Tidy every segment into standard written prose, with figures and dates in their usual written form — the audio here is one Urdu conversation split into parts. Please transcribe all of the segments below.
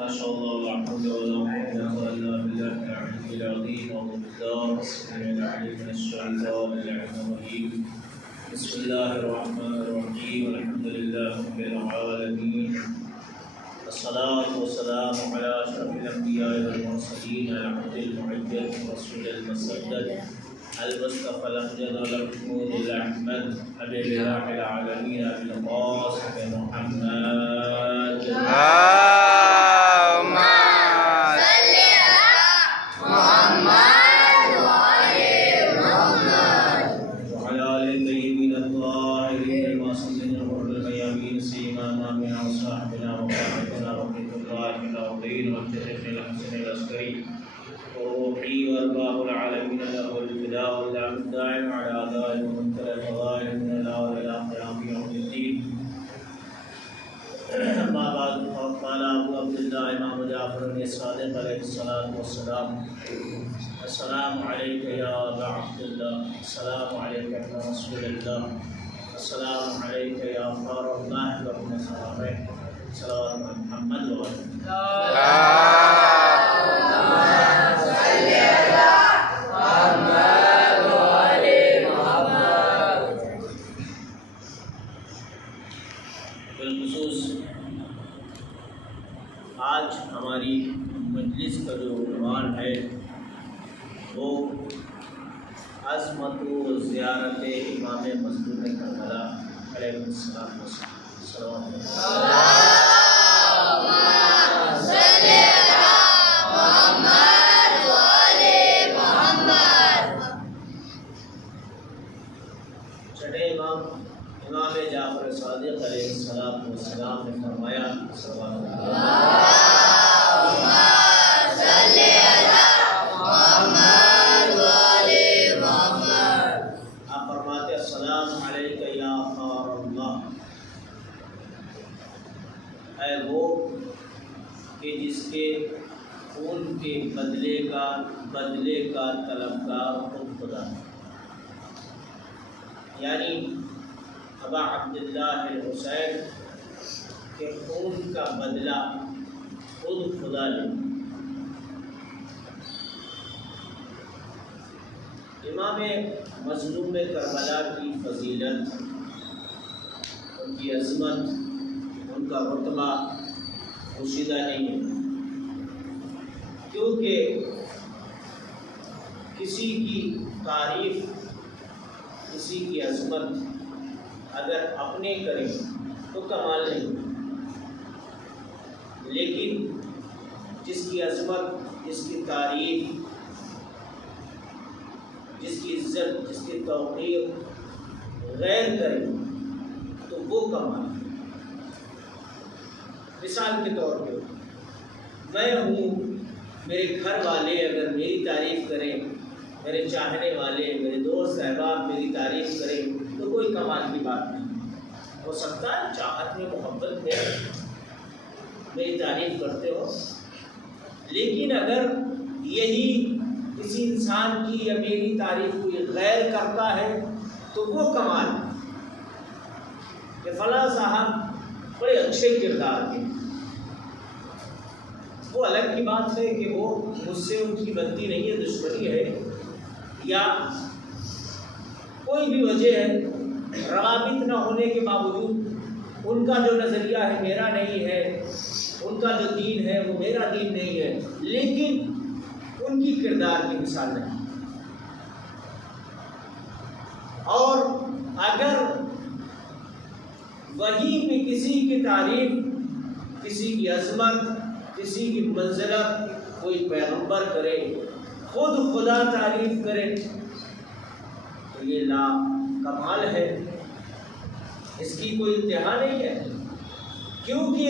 ما شاء الله والحمد لله ولا قوة إلا بالله العلي العظيم والمقدار السميع العليم من الشيطان اللعين الرجيم. بسم الله الرحمن الرحيم والحمد لله رب العالمين. الصلاة والسلام على أشرف الأنبياء والمرسلين العبد المعجل الرسول المسدد المصطفى الأمجد والمحمود الأحمد حبيب راح العالمين أبي القاسم محمد اللهم صل على محمد وآل محمد وعلى آل الطيبين الطاهرين المعصومين الغر الميامين سيما من وصحبنا وقائدنا وقيت الله العظيم والتشيخ الحسن العسكري وروحي وارواح العالمين له الفداء والدعم الدائم على دائم ومنكر الفضائل من الاول الى قيام يوم الدين. اما بعد فقال ابو عبد الله امام جعفر الصادق عليه الصلاه والسلام: السلام عليك يا ابا عبد الله، السلام عليك يا رسول الله، السلام عليك يا فاروق الله وابن صحابه، صلوات محمد وعلى بالخصوص آج ہماری مجلس کا جو عنوان ہے وہ عظمت و زیارت امام مظلوم کربلا علیہ السلام صلوات چھٹے امام جعفر صادق علیہ السلام نے فرمایا صلوات آپ فرماتے السلام علیک یا خار اللہ، اے وہ کہ جس کے خون کے بدلے کا طلبگار خود خدا ہے، یعنی ابا عبداللہ الحسین کے خون کا بدلہ خود خدا لے۔ امام مظلوم کربلا کی فضیلت، ان کی عظمت، ان کا رتبہ پوشیدہ نہیں ہے، کیونکہ کسی کی تعریف، کسی کی عظمت اگر اپنے کریں تو کمال نہیں، لیکن جس کی عظمت، جس کی تعریف، جس کی عزت، جس کی توقیر غیر کرے تو وہ کمال ہے۔ مثال کے طور پہ میں ہوں، میرے گھر والے اگر میری تعریف کریں، میرے چاہنے والے، میرے دوست احباب میری تعریف کریں تو کوئی کمال کی بات نہیں۔ ہو سکتا ہے چاہت میں، محبت میں میری تعریف کرتے ہو، لیکن اگر یہی کسی انسان کی یا میری تعریف کوئی غیر کرتا ہے تو وہ کمال ہے کہ فلاں صاحب بڑے اچھے کردار کے، وہ الگ کی بات ہے کہ وہ مجھ سے ان کی بندی نہیں ہے، دشمنی ہے، یا کوئی بھی وجہ ہے، روابط نہ ہونے کے باوجود ان کا جو نظریہ ہے میرا نہیں ہے، ان کا جو دین ہے وہ میرا دین نہیں ہے، لیکن ان کی کردار کی مثال نہیں۔ اور اگر وہیں بھی کسی کی تعریف، کسی کی عظمت، کسی کی منزلت کوئی پیغمبر کرے، خود خدا تعریف کرے تو یہ لا کمال ہے، اس کی کوئی انتہا نہیں ہے۔ کیونکہ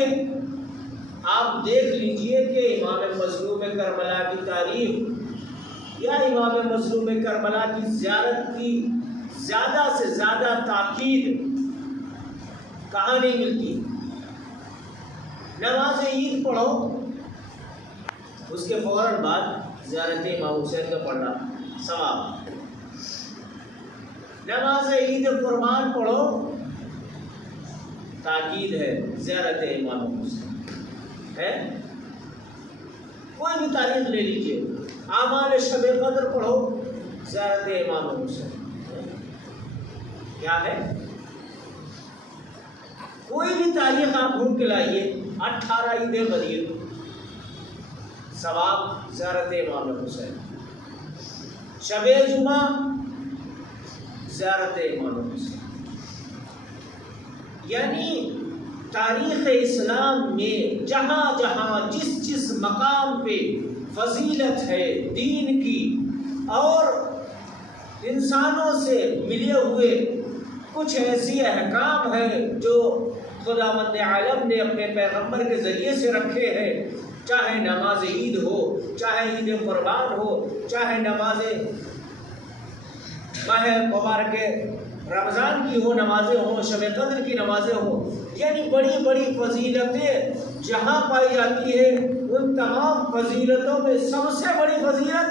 آپ دیکھ لیجئے کہ امام مظلوم کربلا کی تعریف یا امام مظلوم کربلا کی زیارت کی زیادہ سے زیادہ تاکید کہاں نہیں ملتی؟ نماز عید پڑھو، اس کے فوراً بعد زیارت امام حسین کا پڑھنا ثواب۔ نماز عید قربان پڑھو، تاکید ہے زیارت امام حسین ہے. کوئی بھی تاریخ لے لیجیے، اعمال شب قدر پڑھو، زیارت امام حسین کیا ہے. کوئی بھی تاریخ آپ ڈھونڈ کے لائیے، 18 عید غدیر ثواب زیارت امام حسین، شب جمعہ زیارت امام حسین. یعنی تاریخ اسلام میں جہاں جہاں جس مقام پہ فضیلت ہے دین کی اور انسانوں سے ملے ہوئے کچھ ایسی احکام ہیں جو خداوند عالم نے اپنے پیغمبر کے ذریعے سے رکھے ہیں، چاہے نماز عید ہو، چاہے عید قربان ہو، چاہے نماز ماہ مبارک رمضان کی ہو نمازیں ہوں، شب قدر کی نمازیں ہوں. یعنی بڑی بڑی فضیلتیں جہاں پائی جاتی ہے، ان تمام فضیلتوں میں سب سے بڑی فضیلت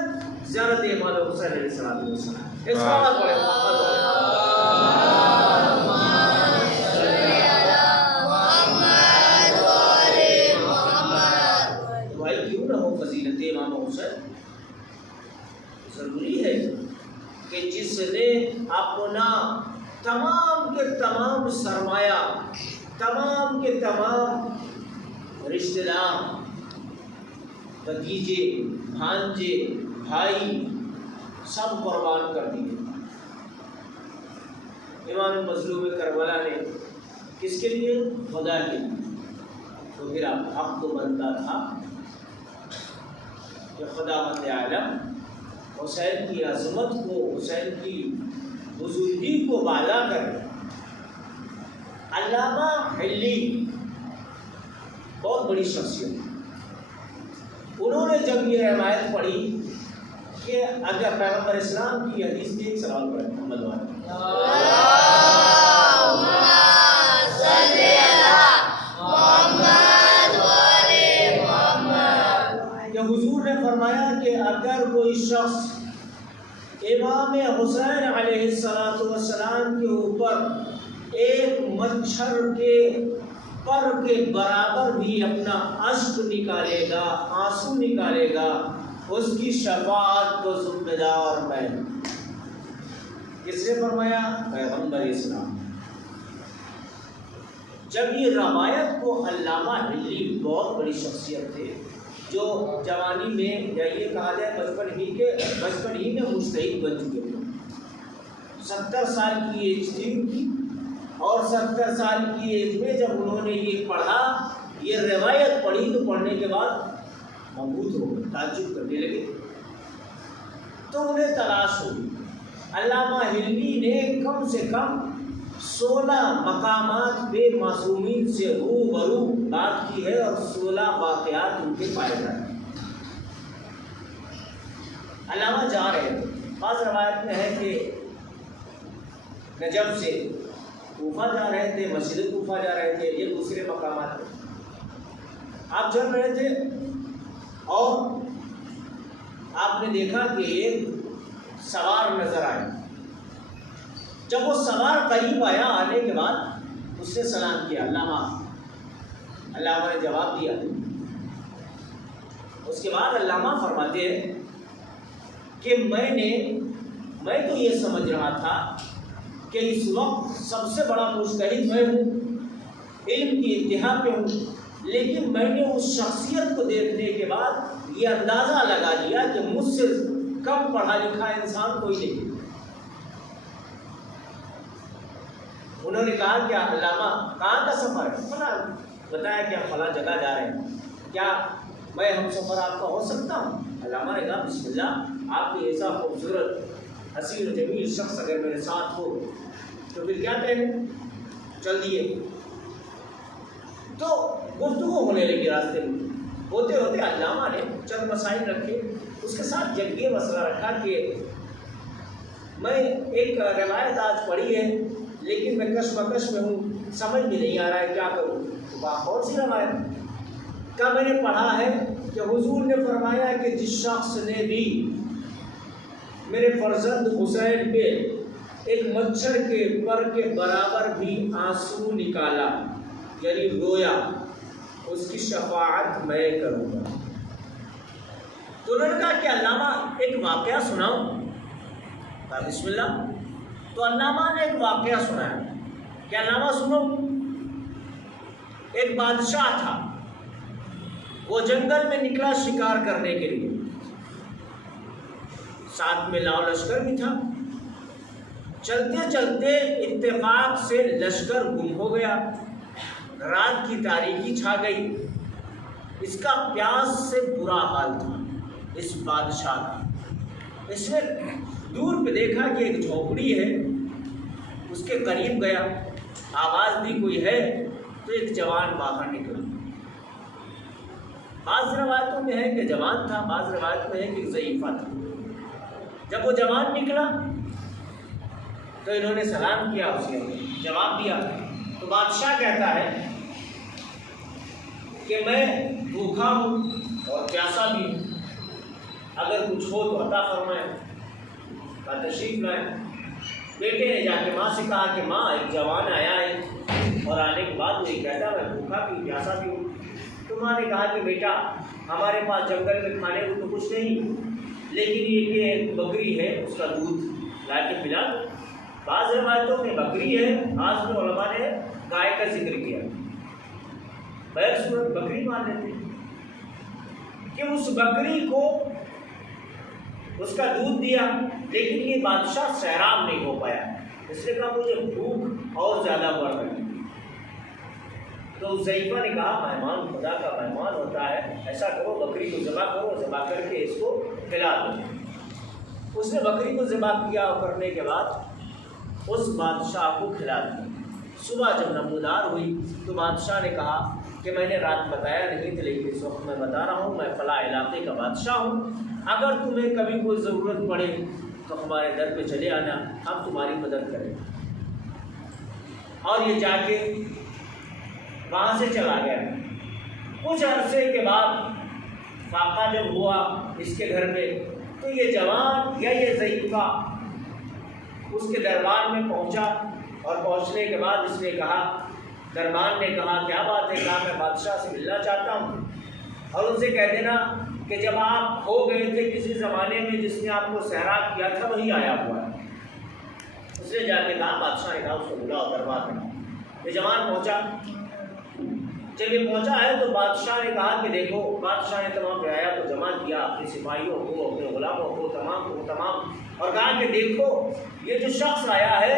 زیارت امام حسین علیہ السلام. اس کا بات پڑھیں بھائی، کیوں نہ ہو فضیلت امام حسین. ضروری ہے کہ جس نے اپنا تمام کے تمام سرمایہ، تمام کے تمام رشتہ دار، بھتیجے، بھانجے، بھائی سب قربان کر دیے. امام مظلوم کربلا نے کس کے لیے؟ خدا کے لیے. تو پھر حق تو بنتا تھا کہ خداوند عالم حسین کی عظمت کو، حسین کی بزرگی کو بالا کرے. علامہ حلی بہت بڑی شخصیت، انہوں نے جب یہ روایت پڑھی کہ اگر پیغمبر اسلام کی حدیث کے ایک سوال پڑھے محمد والے کہ حضور نے فرمایا کہ اگر کوئی شخص امام حسین علیہ السلام کے اوپر ایک مچھر کے پر کے برابر بھی اپنا اشک نکالے گا، آنسو نکالے گا، اس کی شفاعت کو ذمہ دار میں. کس نے فرمایا؟ پیغمبر اسلام. جب یہ روایت کو علامہ حلی بہت بڑی شخصیت تھے جو جوانی میں یا یہ کہا جائے بچپن ہی میں مجتہد بن چکے تھے. 70 سال کی ایج تھی ان کی، اور 70 سال کی ایج میں جب انہوں نے یہ پڑھا، یہ روایت پڑھی، تو پڑھنے کے بعد مبہوت ہو گئے، تعجب کرنے لگے. تو انہیں تلاش ہوئی. علامہ حلمی نے کم سے کم 16 مقامات پہ معصومین سے روبرو بات کی ہے اور 16 واقعات ان کے پائے جاتے ہیں. علامہ جا رہے تھے، بعض روایت میں ہے کہ نجف سے کوفہ جا رہے تھے، مسجد کوفہ جا رہے تھے، یہ دوسرے مقامات تھے. آپ چل رہے تھے اور آپ نے دیکھا کہ ایک سوار نظر آئے. جب وہ سوار قریب آیا، آنے کے بعد اس نے سلام کیا. علامہ نے جواب دیا. اس کے بعد علامہ فرماتے ہیں کہ میں تو یہ سمجھ رہا تھا کہ اس وقت سب سے بڑا مجتہد میں ہوں، علم کی انتہا پہ ہوں، لیکن میں نے اس شخصیت کو دیکھنے کے بعد یہ اندازہ لگا لیا کہ مجھ سے کم پڑھا لکھا انسان کوئی نہیں. انہوں نے کہا کیا علامہ کہاں کا سفر ہے؟ بتایا کہ ہم فلاں جگہ جا رہے ہیں، کیا میں ہم سفر آپ کا ہو سکتا ہوں؟ علامہ نے کہا بسم اللہ، آپ کی ایسا خوبصورت حسین و جمیل شخص اگر میرے ساتھ ہو تو پھر کیا کہیں. چل دیے. تو گفتگو ہونے لگی. راستے میں ہوتے ہوتے علامہ نے چند مسائل رکھے. اس کے ساتھ یہ مسئلہ رکھا کہ میں ایک روایت آج پڑھی ہے لیکن میں کشمکش میں ہوں، سمجھ میں نہیں آ رہا ہے کیا کروں. کون سی روایت؟ کا میں نے پڑھا ہے کہ حضور نے فرمایا کہ جس شخص نے بھی میرے فرزند حسین پہ ایک مچھر کے پر کے برابر بھی آنسو نکالا یعنی رویا، اس کی شفاعت میں کروں گا۔ تو انہوں نے کہا کہ علامہ ایک واقعہ سناؤں؟ کہا بسم اللہ۔ تو علامہ نے ایک واقعہ سنایا کہ علامہ سنو، ایک بادشاہ تھا، وہ جنگل میں نکلا شکار کرنے کے لیے، ساتھ میں لاؤ لشکر بھی تھا۔ چلتے چلتے اتفاق سے لشکر گم ہو گیا، رات کی تاریکی چھا گئی۔ اس کا پیاس سے برا حال تھا اس بادشاہ کا۔ اس نے دور پہ دیکھا کہ ایک جھونپڑی ہے، اس کے قریب گیا، آواز دی کوئی ہے، تو ایک جوان باہر نکلا۔ بعض روایتوں میں ہے کہ جوان تھا، بعض روایت میں ہے کہ ضعیفہ تھا۔ جب وہ جوان نکلا تو انہوں نے سلام کیا، اسے جواب دیا۔ تو بادشاہ کہتا ہے کہ میں بھوکا ہوں اور پیاسا بھی ہوں، اگر کچھ ہو تو عطا فرمائیں، کا تشریف لائیں۔ بیٹے نے جا کے ماں سے کہا کہ ماں ایک جوان آیا ہے، اور آنے کے بعد وہ یہ کہتا ہے میں بھوکا بھی ہوں پیاسا بھی ہوں۔ تو ماں نے کہا کہ بیٹا ہمارے پاس جنگل میں کھانے کو تو کچھ نہیں، لیکن یہ کہ ایک بکری ہے، اس کا دودھ لا کے پلا دو۔ بعض روایتوں میں بکری ہے، بعض میں علماء نے گائے کا ذکر کیا۔ بہر صورت بکری مان لیتے کہ اس بکری کو اس کا دودھ دیا، لیکن یہ بادشاہ سیراب نہیں ہو پایا۔ اس نے کہا مجھے بھوک اور زیادہ بڑھ رہی۔ تو ضعیفہ نے کہا مہمان خدا کا مہمان ہوتا ہے، ایسا کرو بکری کو ذبح کرو، ذبح کر کے اس کو کھلا دو۔ اس نے بکری کو ذبح کیا اور کرنے کے بعد اس بادشاہ کو کھلا دیا۔ صبح جب نمودار ہوئی تو بادشاہ نے کہا کہ میں نے رات بتایا نہیں تھا، لیکن اس وقت میں بتا رہا ہوں، میں فلاں علاقے کا بادشاہ ہوں، اگر تمہیں کبھی کوئی ضرورت پڑے تو ہمارے در پہ چلے آنا، ہم تمہاری مدد کریں۔ اور یہ جا کے وہاں سے چلا گیا۔ کچھ عرصے کے بعد فاقہ جب ہوا اس کے گھر میں، تو یہ جوان یا یہ ضعیفہ اس کے دربار میں پہنچا، اور پہنچنے کے بعد اس نے کہا، دربان نے کہا کیا بات ہے؟ کہا میں بادشاہ سے ملنا چاہتا ہوں، اور ان سے کہہ دینا کہ جب آپ کھو گئے تھے کسی زمانے میں جس نے آپ کو سیراب کیا تھا وہی آیا ہوا ہے۔ اس نے جا کے کہا، بادشاہ نے کہا اس کو بلاؤ دربار میں۔ یہ جوان پہنچا، جب یہ پہنچا ہے تو بادشاہ نے کہا کہ دیکھو، بادشاہ نے تمام رعایا کو جمع کیا، اپنے سپاہیوں کو، اپنے غلاموں کو، تمام، اور کہا کہ دیکھو یہ جو شخص آیا ہے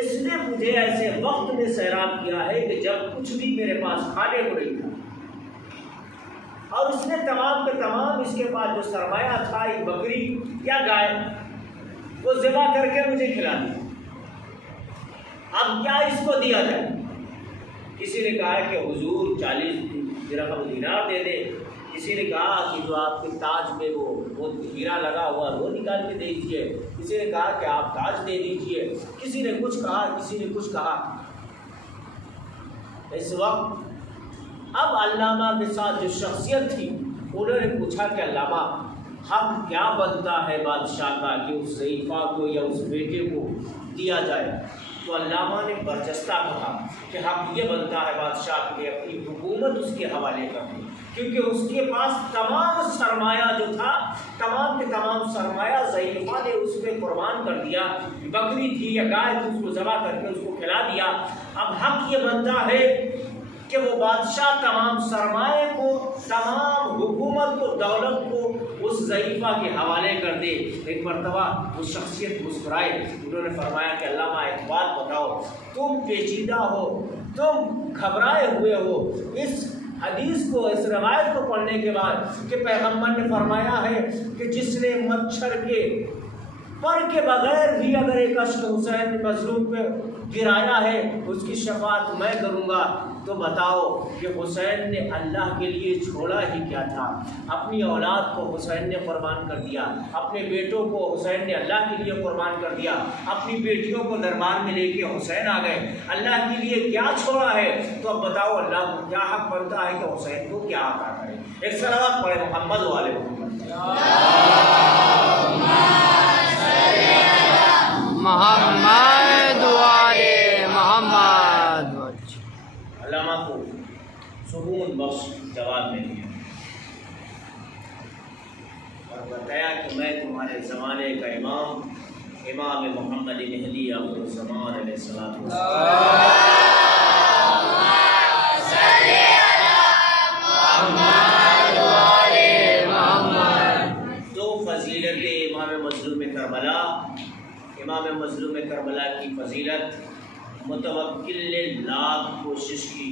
اس نے مجھے ایسے وقت میں سیراب کیا ہے کہ جب کچھ بھی میرے پاس کھانے کو نہیں تھا، اور اس نے تمام کے تمام اس کے پاس جو سرمایہ تھا، ایک بکری یا گائے، وہ ذبح کر کے مجھے کھلا دیا۔ اب کیا اس کو دیا جائے؟ کسی نے کہا کہ حضور 40 درہم دینار دے دے، کسی نے کہا کہ جو آپ کے تاج میں وہ ہیرا لگا ہوا وہ نکال کے دے دیجیے، کسی نے کہا کہ آپ تاج دے دیجیے، کسی نے کچھ کہا، کسی نے کچھ کہا۔ اس وقت اب علامہ کے ساتھ جو شخصیت تھی انہوں نے پوچھا کہ علامہ حق کیا بنتا ہے بادشاہ کا کہ اس ضعیفہ کو یا اس بیٹے کو دیا جائے؟ تو علامہ نے برجستہ کہا کہ حق یہ بنتا ہے بادشاہ کے اپنی حکومت اس کے حوالے کر دیں، کیونکہ اس کے پاس تمام سرمایہ جو تھا، تمام کے تمام سرمایہ ضعیفہ نے اس پہ قربان کر دیا، بکری تھی یا گائے تھی اس کو ذبح کر کے اس کو کھلا دیا۔ اب حق یہ بنتا ہے کہ وہ بادشاہ تمام سرمایہ کو، تمام حکومت کو، دولت کو اس ضعیفہ کے حوالے کر دے۔ ایک مرتبہ وہ شخصیت مسکرائے، انہوں نے فرمایا کہ علامہ ایک بات بتاؤ، تم پیچیدہ ہو، تم گھبرائے ہوئے ہو اس حدیث کو، اس روایت کو پڑھنے کے بعد کہ پیغمبر نے فرمایا ہے کہ جس نے مچھر کے پر کے بغیر بھی اگر ایک اشک حسین مظلوم پہ گرایا ہے اس کی شفاعت میں کروں گا، تو بتاؤ کہ حسین نے اللہ کے لیے چھوڑا ہی کیا تھا؟ اپنی اولاد کو حسین نے قربان کر دیا، اپنے بیٹوں کو حسین نے اللہ کے لیے قربان کر دیا، اپنی بیٹیوں کو دربار میں لے کے حسین آ گئے، اللہ کے لیے کیا چھوڑا ہے؟ تو اب بتاؤ اللہ کو کیا حق بنتا ہے کہ حسین کو کیا عطا کرے؟ ایک صلوات پڑھے محمد والے محمد محمد والے محمد۔ علامہ کو سکون بخش جواب میں دیا اور بتایا کہ میں تمہارے زمانے کا امام محمد مہدی آخر الزمان علیہ السلام دو فضیلت امام مظلوم کربلا کی فضیلت متوکل نے لاکھ کوشش کی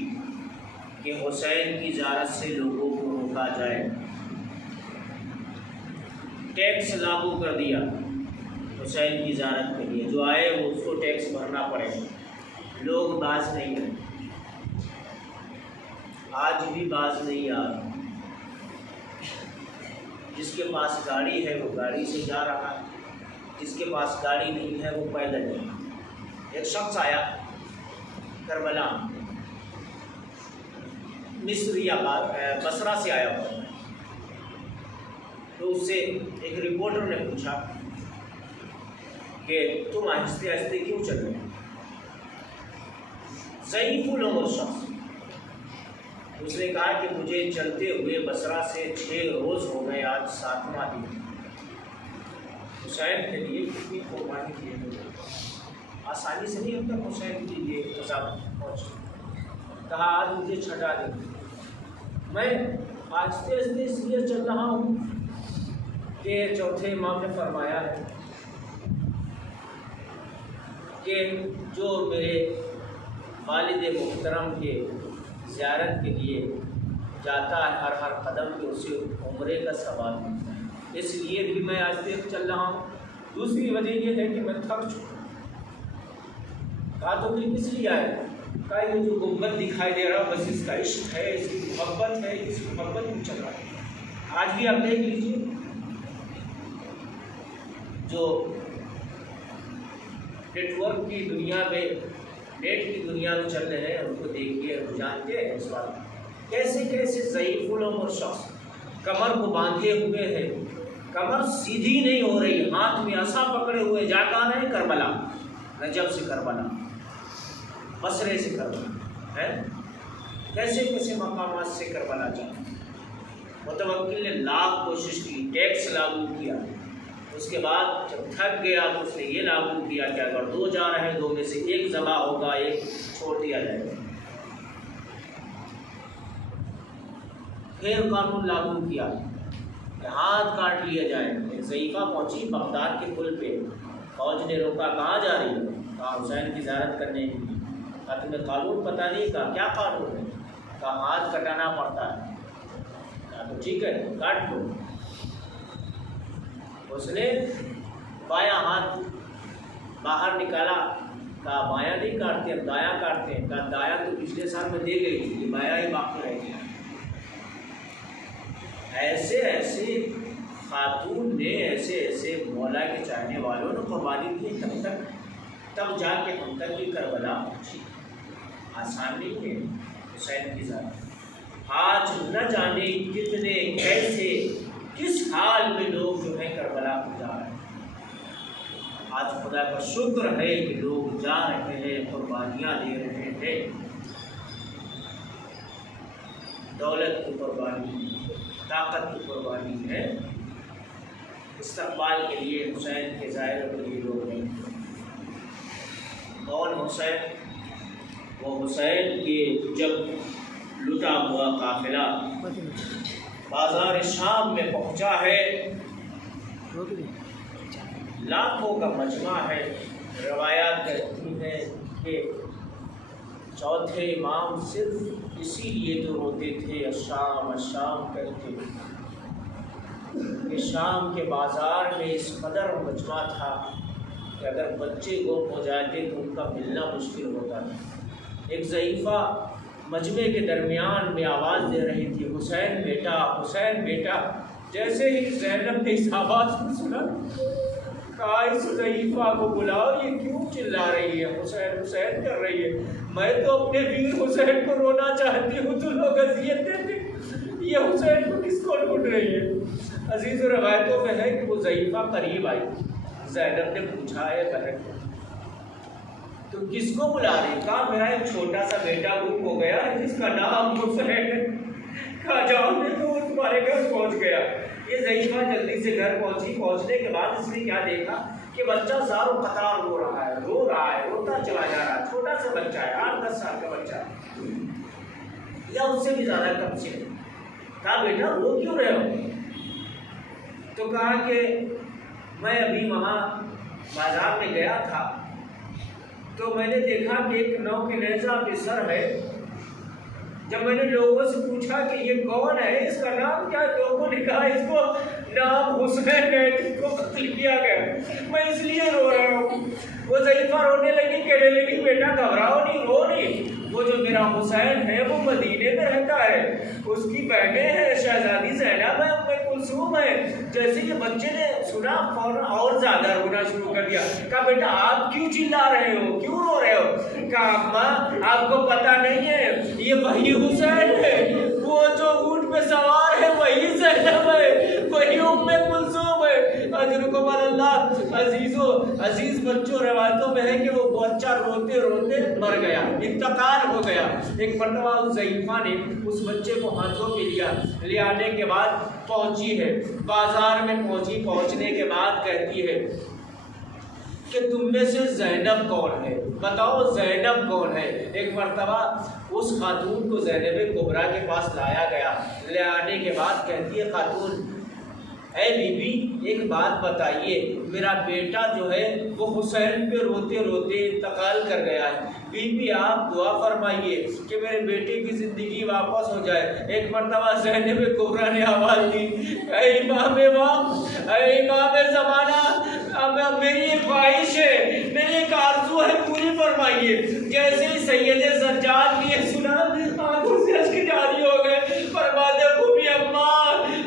کہ حسین کی زیارت سے لوگوں کو روکا جائے، ٹیکس لاگو کر دیا حسین کی زیارت کے لیے، جو آئے وہ اس کو ٹیکس بھرنا پڑے، لوگ باز نہیں رہے، آج بھی باز نہیں آ رہے، جس کے پاس گاڑی ہے وہ گاڑی سے جا رہا ہے، جس کے پاس گاڑی نہیں ہے وہ پیدل نہیں۔ ایک شخص آیا کربلا، مصر یا بصرہ سے آیا ہوا، تو اس سے ایک رپورٹر نے پوچھا کہ تم آہستہ آہستہ کیوں چل رہے ہو؟ ضعیف العمر شخص، اس نے کہا کہ مجھے چلتے ہوئے بصرہ سے 6 روز ہو گئے، آج 7واں دن۔ حسین کے لیے کتنی قربانی کی ہے، آسانی سے نہیں اب تک حسین کے لیے پہنچ، کہا آج مجھے چھٹا دیں، میں آہستہ آہستہ اس لیے چل رہا ہوں کہ چوتھے امام نے فرمایا ہے کہ جو میرے والد محترم کے زیارت کے لیے جاتا ہے ہر قدم پہ اسے عمرے کا ثواب ملتا ہے، اس لیے بھی میں آہستہ چل رہا ہوں۔ دوسری وجہ یہ ہے کہ میں تھک چکا۔ کہا تو پھر کس لیے آئے؟ کہا یہ جو گنبد دکھائی دے رہا بس اس کا عشق ہے، اس کی محبت ہے، اس کی محبت میں چل رہا ہے۔ آج بھی آپ دیکھ لیجیے جو نیٹ ورک کی دنیا میں، نیٹ کی دنیا میں چل رہے ہیں، ان کو دیکھیے، جانتے ہیں اس بات کیسے کیسے ضعیف العمر شخص کمر کو باندھے ہوئے ہیں، کمر سیدھی نہیں ہو رہی، ہاتھ میں عصا پکڑے ہوئے، جا کہاں رہے ہیں؟ کربلا، نجف سے کربلا، بصرے سے کربلا ہے، کیسے کیسے مقامات سے کربلا جائے۔ متوکل نے لاکھ کوشش کی، ٹیکس لاگو کیا، اس کے بعد جب تھک گیا تو اس نے یہ لاگو کیا کہ اگر 2 جا رہے ہیں 2 میں سے 1 ذبح ہوگا، 1 چھوڑ دیا جائے گا۔ پھر قانون لاگو کیا کہ ہاتھ کاٹ لیا جائے۔ ضعیفہ پہنچی بغداد کے پل پہ، فوج نے روکا، کہاں جا رہی ہے؟ کہا حسین کی زیارت کرنے کے لیے۔ کہا تمہیں قانون پتہ نہیں؟ کہا کیا قانون ہے؟ کہا ہاتھ کٹانا پڑتا ہے۔ کہا تو ٹھیک ہے کاٹ لو۔ اس نے بایاں ہاتھ باہر نکالا، کہا بایاں نہیں کاٹتے، ہم دایاں کاٹتے ہیں۔ کہا دایاں تو پچھلے سال میں دے گئی تھی، یہ بایاں ہی باقی رہ گیا۔ ایسے ایسے خاتون نے، ایسے ایسے مولا کے چاہنے والوں نے قربانی دی، تب جا کے ہم تک یہ کربلا پہنچی۔ آسان نہیں ہے حسین کی ذات۔ آج نہ جانے کتنے کیسے کس حال میں لوگ جو ہے کربلا کو جا رہے ہیں۔ آج خدا کا شکر ہے کہ لوگ جا رہے ہیں، قربانیاں دے رہے ہیں، دولت کی قربانی، طاقت کی قربانی ہے، استقبال کے لیے حسین کے ظاہروں کے لیے لوگ ہیں۔ کون حسین؟ وہ حسین کے جب لٹا ہوا قافلہ بازار شام میں پہنچا ہے، لاکھوں کا مجمع ہے۔ روایات کہتی ہیں کہ چوتھے امام صرف اسی لیے تو روتے تھے، الشام الشام کرتے، کہ شام کے بازار میں اس قدر مجمع تھا کہ اگر بچے گم ہو جاتے تو ان کا ملنا مشکل ہوتا تھا۔ ایک ضعیفہ مجمع کے درمیان میں آواز دے رہی تھی، حسین بیٹا، حسین بیٹا۔ جیسے ہی زینب نے اس آواز کو سنا، کہا اس ضعیفہ کو بلاؤ، یہ کیوں چلا رہی ہے، حسین حسین کر رہی ہے؟ میں تو اپنے ویر حسین کو رونا چاہتی ہوں، تو لوگ اذیت دیتے، یہ حسین کو کس کو ڈھونڈ رہی ہے؟ عزیز و روایتوں میں ہے کہ وہ ضعیفہ قریب آئی، زینب نے پوچھا ہے بہن تم کس کو بلا رہی؟ کہا میرا ایک چھوٹا سا بیٹا گم ہو گیا ہے جس کا نام حسین ہے۔ کہا جاؤ میں تو تمہارے گھر پہنچ گیا۔ یہ ضعیفہ جلدی سے گھر پہنچی۔ پہنچنے کے بعد اس نے کیا دیکھا کہ بچہ زار و قطار رو رہا ہے، روتا چلا جا رہا ہے، چھوٹا سا بچہ ہے، 8-10 سال کا بچہ ہے یا اس سے بھی زیادہ کم سے۔ کہا بیٹا رو کیوں رہے ہو؟ تو کہا کہ میں ابھی وہاں بازار میں گیا تھا تو میں نے دیکھا کہ ایک 9 کے نیزہ آفیسر ہے۔ جب میں نے لوگوں سے پوچھا کہ یہ کون ہے، اس کا نام کیا ہے، لوگوں نے کہا اس کو نام حسین ہے جس کو قتل کیا گیا، میں اس لیے رو رہا ہوں۔ وہ ضعیفہ رونے لگی، کہنے لگی بیٹا گھبراؤ نہیں، رو نہیں، وہ جو میرا حسین ہے وہ مدینے میں رہتا ہے، اس کی بہنیں ہیں شہزادی زینب ہے، ام کلثوم ہے۔ جیسے کہ بچے نے سنا فوراً اور زیادہ رونا شروع کر دیا۔ کہا بیٹا آپ کیوں چلا رہے ہو، کیوں رو رہے ہو؟ کہا اماں آپ کو پتہ نہیں ہے یہ وہی حسین ہے، وہ جو اونٹ پہ سوار ہے وہی زینب ہے، وہی ام کلثوم ہے۔ اجرکم اللہ۔ عزیز بچوں روایتوں میں ہے کہ وہ بچہ روتے روتے مر گیا، انتقال ہو گیا۔ ایک مرتبہ اس ضعیفہ نے اس بچے کو ہاتھوں میں لیا، لے آنے کے بعد پہنچی ہے بازار میں، پہنچنے کے بعد کہتی ہے کہ تم میں سے زینب کون ہے، بتاؤ زینب کون ہے۔ ایک مرتبہ اس خاتون کو زینب کبریٰ کے پاس لایا گیا، لے آنے کے بعد کہتی ہے خاتون اے بی بی ایک بات بتائیے، میرا بیٹا جو ہے وہ حسین پہ روتے روتے انتقال کر گیا ہے، بی بی آپ دعا فرمائیے کہ میرے بیٹے کی زندگی واپس ہو جائے۔ ایک مرتبہ زینب کبریٰ نے آواز دی اے امام اے امام زمانہ، میری ایک خواہش ہے، میری ایک آرزو ہے، پوری فرمائیے۔ جیسے ہی سید سجاد نے سنا آنکھوں سے اشک جاری ہو گئے، فرماتے پھوپھی اماں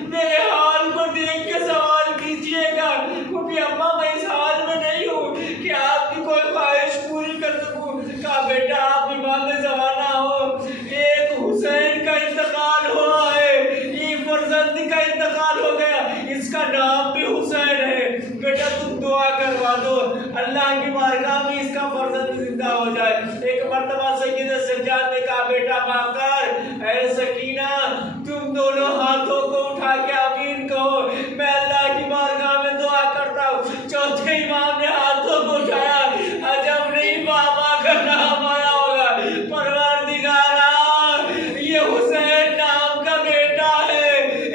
میرے حال کو دیکھ کے سوال کیجیے گا، پھوپھی اماں میں اس حال میں نہیں ہوں کہ آپ کی کوئی خواہش پوری کر سکوں۔ کہا بیٹا آپ امام زمانہ ہو، ایک حسین کا انتقال ہوا ہے، ایک فرزند کا انتقال ہو گیا، اس کا نام بھی حسین ہے، بیٹا تم دعا کروا دو اللہ کی بارگاہ میں اس کا فرزند زندہ ہو جائے۔ ایک مرتبہ سید سجاد نے کہا بیٹا باقر اے سکینہ تم دونوں ہاتھوں کو اٹھا کے آمین کہو، میں اللہ کی بارگاہ میں دعا کرتا ہوں۔ چوتھے امام نے ہاتھوں کو اٹھایا، عجب نہیں بابا کا نام آیا ہوگا، پروردگارا یہ حسین نام کا بیٹا ہے،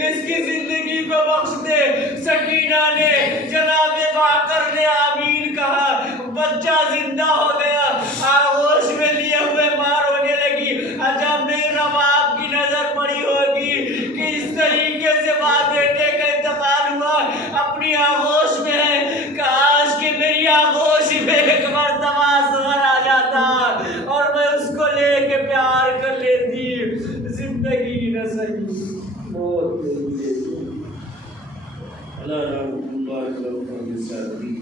اس کی زندگی کو بخش دے۔ سکینہ نے جناب باقر نے آمین کہا، بچہ زندہ ہو گیا، آغوش میں لیے ہوئے ماں رونے لگی۔ عجب نہیں رب آپ کی نظر پڑی ہوگی کہ اس طریقے سے ماں بیٹے کا انتقال ہوا، اپنی آغوش میں ہے، کاش کہ میری آغوش میں ایک مرتبہ سور آ جاتا اور میں اس کو لے کے پیار کر لیتی، زندگی نہ سہی موت نہیں۔ اللہ رحمۃ اللہ علیہ وسلم